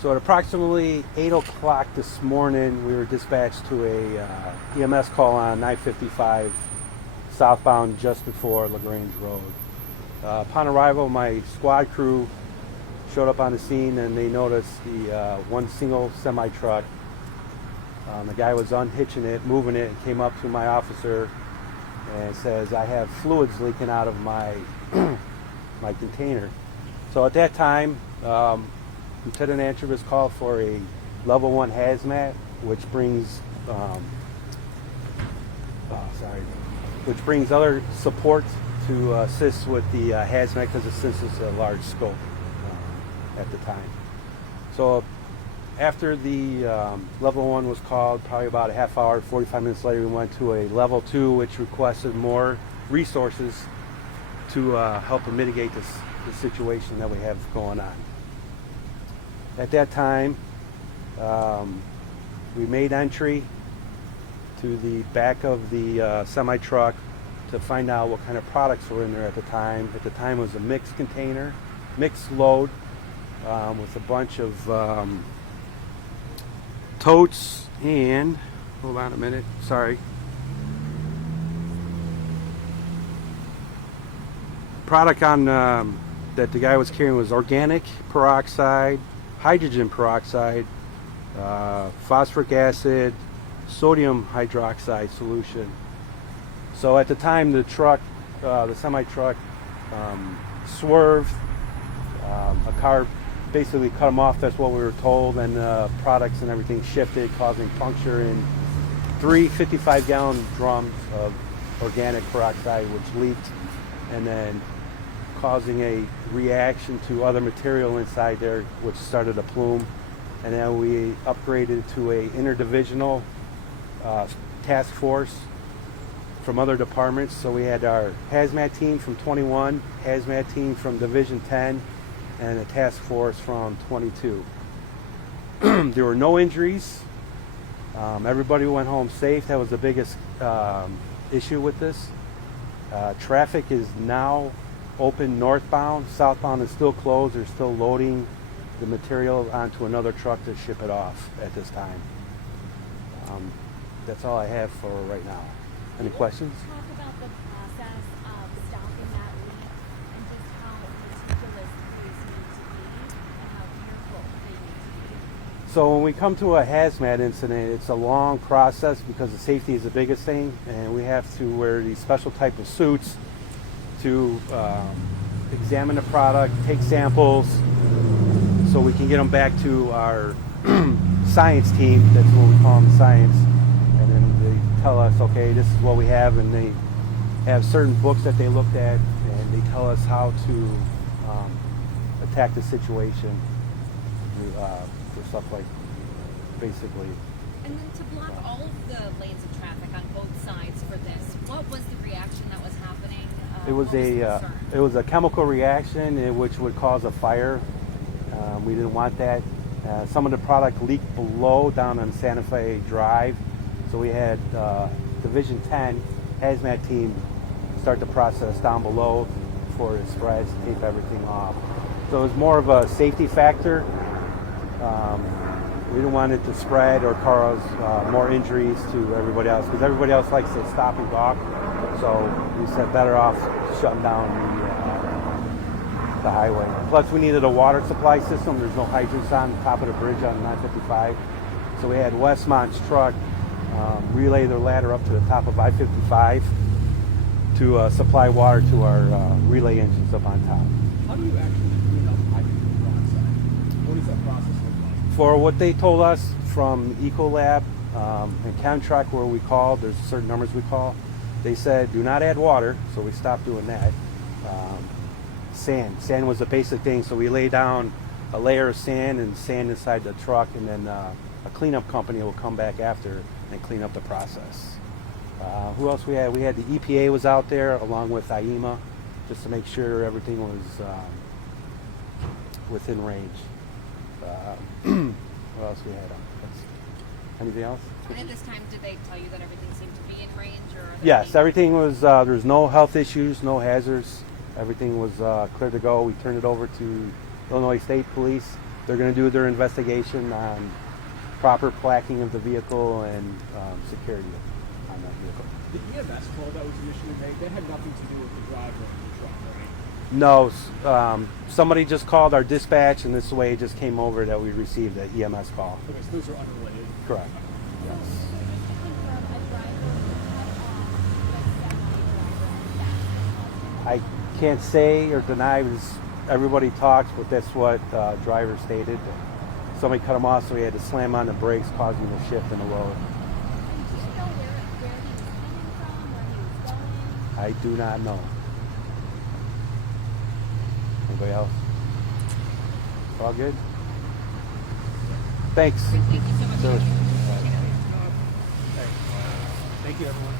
So at approximately 8 o'clock this morning, we were dispatched to a EMS call on 955 southbound just before Grange Road. Upon arrival, my squad crew showed up on the scene and they noticed the one single semi-truck. The guy was unhitching it, moving it, and came up to my officer and says, "I have fluids leaking out of my my container." So at that time, Lieutenant Anchovis called for a level 1 hazmat, which brings other support to assist with the hazmat, because since it's a large scope at the time. So after the level 1 was called, probably about a half hour, 45 minutes later, we went to a level 2, which requested more resources to help mitigate the situation that we have going on. At that time, we made entry to the back of the semi-truck to find out what kind of products were in there at the time. At the time, it was a mixed container, mixed load, with a bunch of totes and, hold on a minute, sorry. Product on that the guy was carrying was organic peroxide, hydrogen peroxide, phosphoric acid, sodium hydroxide solution. So at the time, the truck, the semi-truck, swerved. A car basically cut them off. That's what we were told, and products and everything shifted, causing puncture in 3 55-gallon drums of organic peroxide, which leaked, and then causing a reaction to other material inside there, which started a plume. And then we upgraded to a interdivisional task force from other departments. So we had our hazmat team from 21, hazmat team from Division 10, and a task force from 22. There were no injuries. Everybody went home safe. That was the biggest issue with this. Traffic is now open northbound. Southbound is still closed. They're still loading the material onto another truck to ship it off at this time. That's all I have for right now. Any questions? Talk about the process of stopping that leak and just how meticulous these need to be and how careful they need to be. So when we come to a hazmat incident, it's a long process because the safety is the biggest thing, and we have to wear these special type of suits to examine the product, take samples, so we can get them back to our science team. That's what we call them, science. And then they tell us, okay, this is what we have, and they have certain books that they looked at, and they tell us how to attack the situation for stuff like, basically. And then to block all of the lanes of traffic on both sides for this, what was the reaction that was happening? It was a chemical reaction which would cause a fire. We didn't want that. Some of the product leaked below down on Santa Fe Drive, so we had Division 10 hazmat team start the process down below before it spreads, tape everything off. So it was more of a safety factor. We didn't want it to spread or cause more injuries to everybody else, because everybody else likes to stop and gawk. So we said better off shutting down the highway. Plus, we needed a water supply system. There's no hydrants on top of the bridge on 955. So we had Westmont's truck relay their ladder up to the top of I-55 to supply water to our relay engines up on top. How do you actually clean up hydrogen peroxide? What does that process look like? For what they told us from Ecolab and Chemtrack, where we called, there's certain numbers we call, they said do not add water, so we stopped doing that. Sand was the basic thing, so we lay down a layer of sand and sand inside the truck, and then a cleanup company will come back after and clean up the process. Who else we had? We had the EPA was out there along with IEMA, just to make sure everything was within range. What else we had? Anything else? And at this time, did they tell you that everything seemed to be in range? Or Yes, everything was, there was no health issues, no hazards. Everything was clear to go. We turned it over to Illinois State Police they're going to do their investigation on proper placking of the vehicle and security on that vehicle. The EMS call that was initially made, that had nothing to do with the driver of the truck, right? No, somebody just called our dispatch, and this way it just came over that we received an EMS call. Okay, so those are unrelated. Correct. Yes. Just to confirm, a driver cut off the semi-driver. I can't say or deny because everybody talks, but that's what driver stated. Somebody cut him off, so he had to slam on the brakes, causing a shift in the road. And do you know where he was coming from, where he was going? I do not know. Anybody else? All good? Thanks. Thank you so much. Sure. Thank you, everyone.